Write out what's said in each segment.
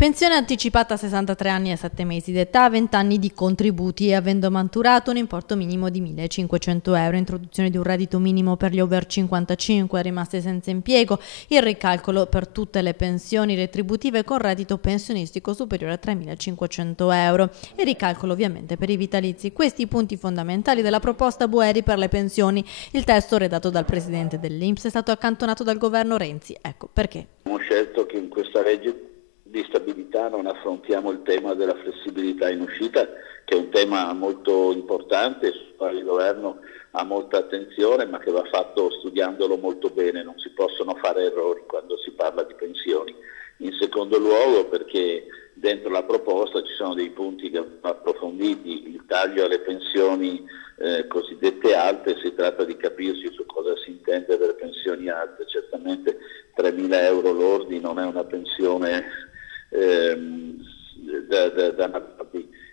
Pensione anticipata a 63 anni e 7 mesi d'età, 20 anni di contributi e avendo maturato un importo minimo di 1.500 euro, introduzione di un reddito minimo per gli over 55 rimasti senza impiego, il ricalcolo per tutte le pensioni retributive con reddito pensionistico superiore a 3.500 euro, il ricalcolo ovviamente per i vitalizi. Questi i punti fondamentali della proposta Boeri per le pensioni. Il testo redatto dal presidente dell'INPS è stato accantonato dal governo Renzi. Ecco perché. Abbiamo scelto che in questa legge di stabilità non affrontiamo il tema della flessibilità in uscita, che è un tema molto importante, sul quale il governo ha molta attenzione, ma che va fatto studiandolo molto bene. Non si possono fare errori quando si parla di pensioni. In secondo luogo perché dentro la proposta ci sono dei punti che vanno approfonditi, il taglio alle pensioni cosiddette alte. Si tratta di capirsi su cosa si intende per pensioni alte. Certamente 3.000 euro lordi non è una pensione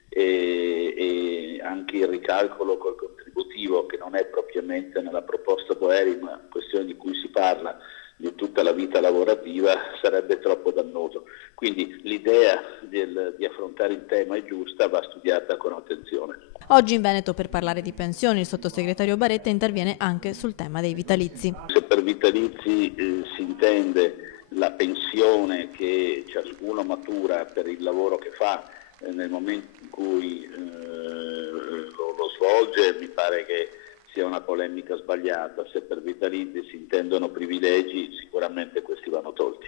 e anche il ricalcolo col contributivo, che non è propriamente nella proposta Boeri, ma questione di cui si parla di tutta la vita lavorativa, sarebbe troppo dannoso. Quindi l'idea di affrontare il tema è giusta, va studiata con attenzione. Oggi in Veneto per parlare di pensioni il sottosegretario Baretta interviene anche sul tema dei vitalizi. Se per vitalizi si intende la pensione che ciascuno matura per il lavoro che fa nel momento in cui lo svolge, mi pare che sia una polemica sbagliata. Se per vitalizi si intendono privilegi, sicuramente questi vanno tolti.